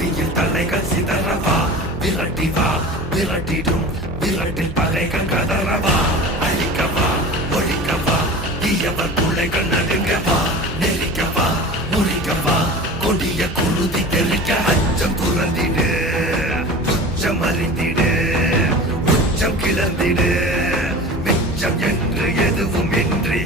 முடியில் தலைகள் சிதறவா, விரட்டி வா விரட்டிடும் விரட்டில் பகைகள் கதறவா, அழிக்கவா ஒழிக்கவா தீயவர் பிள்ளைகள் நடுங்கவா, நெருக்கவா முறிக்கவா கொடிய குருதி தெளிக்க. அச்சம் துறந்திடு, துச்சம் அறிந்திடு, உச்சம் கிளந்திடு, மிச்சம் என்று எதுவும் இன்றி